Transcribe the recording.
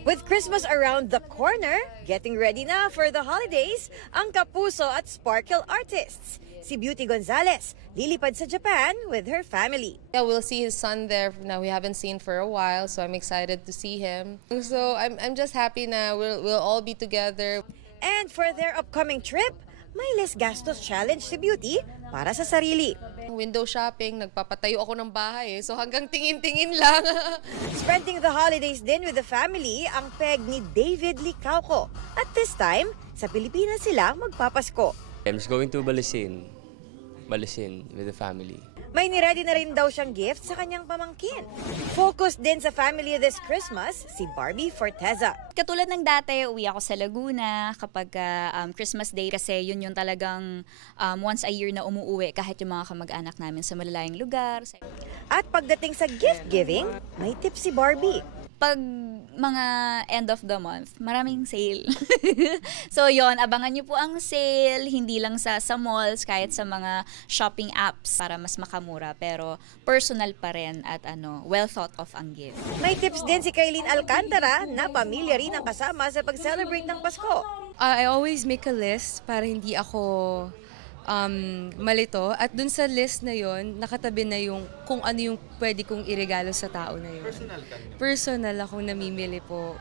With Christmas around the corner, getting ready na for the holidays, ang Kapuso at Sparkle artists. Si Beauty Gonzalez, lilipad sa Japan with her family. Yeah, we'll see his son there now we haven't seen for a while, so I'm excited to see him. So I'm just happy na we'll all be together. And for their upcoming trip, may less gastos challenge si Beauty para sa sarili. Window shopping, nagpapatayo ako ng bahay so hanggang tingin-tingin lang. Spending the holidays din with the family ang peg ni David Licauco. At this time, sa Pilipinas sila magpapasko. I'm just going to Balisin with the family. May niready na rin daw siyang gift sa kanyang pamangkin. Focused din sa family this Christmas, si Barbie Forteza. Katulad ng dati, uwi ako sa Laguna kapag Christmas Day kasi yun yung talagang once a year na umuuwi kahit yung mga kamag-anak namin sa malalayang lugar. At pagdating sa gift giving, may tip si Barbie. Pag mga end of the month, maraming sale. So yon, abangan nyo po ang sale, hindi lang sa malls, kahit sa mga shopping apps para mas makamura. Pero personal pa rin at well thought of ang gift. May tips din si Kailin Alcantara na pamilya rin ang kasama sa pag-celebrate ng Pasko. I always make a list para hindi ako malito. At dun sa list na yon, nakatabi na yung kung ano yung pwede kong iregalo sa tao na yun. Personal akong namimili po.